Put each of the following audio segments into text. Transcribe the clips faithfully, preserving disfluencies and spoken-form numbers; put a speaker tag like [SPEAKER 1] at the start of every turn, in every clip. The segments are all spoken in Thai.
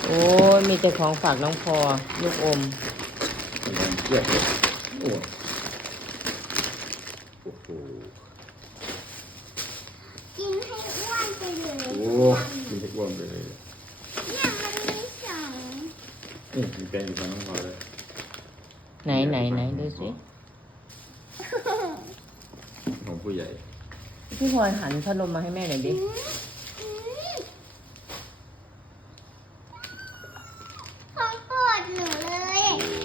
[SPEAKER 1] โอ้ยมีแต่ของฝากน้องพอลูกอม
[SPEAKER 2] เยอะเลยโอ้โอ้โห
[SPEAKER 3] กินให้อ้วนไปเลย
[SPEAKER 2] โอ้กินให้อ้วนไปเลย
[SPEAKER 3] เนี่ยมันมีสอง
[SPEAKER 2] นี่มีแป้งอยู่ข้างน้องพอเลย
[SPEAKER 1] ไหนไหนไหนดูสิ
[SPEAKER 2] ของผู้ใหญ่
[SPEAKER 1] พี่พลอยหันพัดลมมาให้แม่หน่อยดิ
[SPEAKER 3] ของโปรดหนูเลย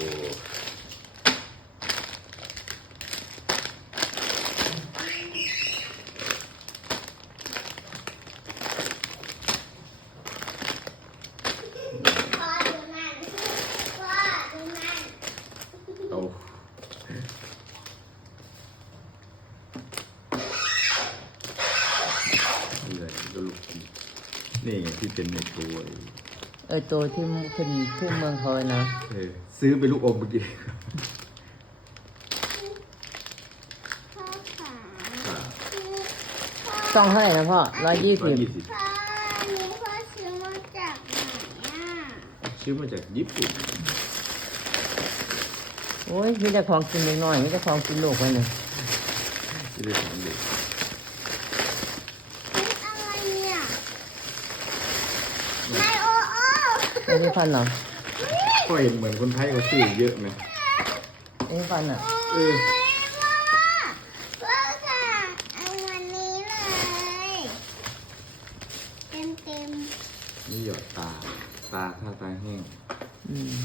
[SPEAKER 3] พ่อดูนั่นพ่อดูนั่น
[SPEAKER 2] เอานี่เลยก็ลูกกินนี่ไงที่เป็นในตัว
[SPEAKER 1] เออตัวที่ขึ้นที่เมืองเขาเลยนะ
[SPEAKER 2] เออซื้อไปลูกอมเมื่อกี้
[SPEAKER 3] พ่อขา
[SPEAKER 1] ซองเท่าไหร่นะพ่อร้อยยี่
[SPEAKER 2] ร้อ
[SPEAKER 1] สิ
[SPEAKER 2] ย
[SPEAKER 1] บ
[SPEAKER 2] ยี่สิบ
[SPEAKER 3] พ่อนี่พ่อซื้อมาจากไหนอ่ะ
[SPEAKER 2] ซื้อมาจากญี่ปุ่น
[SPEAKER 1] โอ้ยมีแต่ของกินเล็กน้อยมีแต่ของกินโลกไว้เนี่ย
[SPEAKER 2] ที่ได้สองเด็ก
[SPEAKER 3] เป็นอะไรเนี่ยไมโอโอ
[SPEAKER 1] ไม่ใช่ฟันเหรอ
[SPEAKER 2] ก็เห็นเหมือนคนไทยเขาซื้อเยอะนะ
[SPEAKER 1] ไม่ใช่ฟันอ่ะ
[SPEAKER 2] เออ
[SPEAKER 3] พ่อพ่อค่ะเอาวันนี้เลยเต็มเต็ม
[SPEAKER 2] นี่หยอดตา ตาถ้าตาแห้ง
[SPEAKER 1] อืม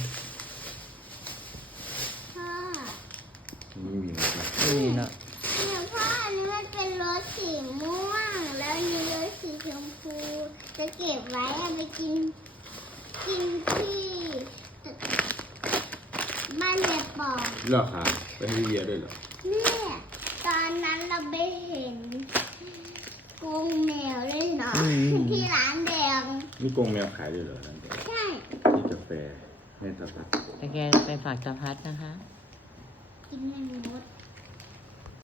[SPEAKER 3] พ่อ
[SPEAKER 2] นี่มีนะครับ
[SPEAKER 1] นี่เนาะ
[SPEAKER 3] เนี่ยพ่ออันนี้มันเป็นรสสีม่วง แล้วอันนี้รสสีชมพู จะเก็บไว้เอาไปกิน กินที่บ้านเนปอล
[SPEAKER 2] เหรอคะไปให้เวียด้วยเหรอ
[SPEAKER 3] เนี่ยตอนนั้นเราไปเห็นกรงแมวเลยเนาะที่ร้านแดง
[SPEAKER 2] มีกรงแมวขายด้วยเหรอนั่นเอง
[SPEAKER 3] ใช่
[SPEAKER 2] ที่กาแฟแม่ตาพัด
[SPEAKER 1] แต่แกไปฝากตาพัดนะคะ
[SPEAKER 3] กินไม่หมด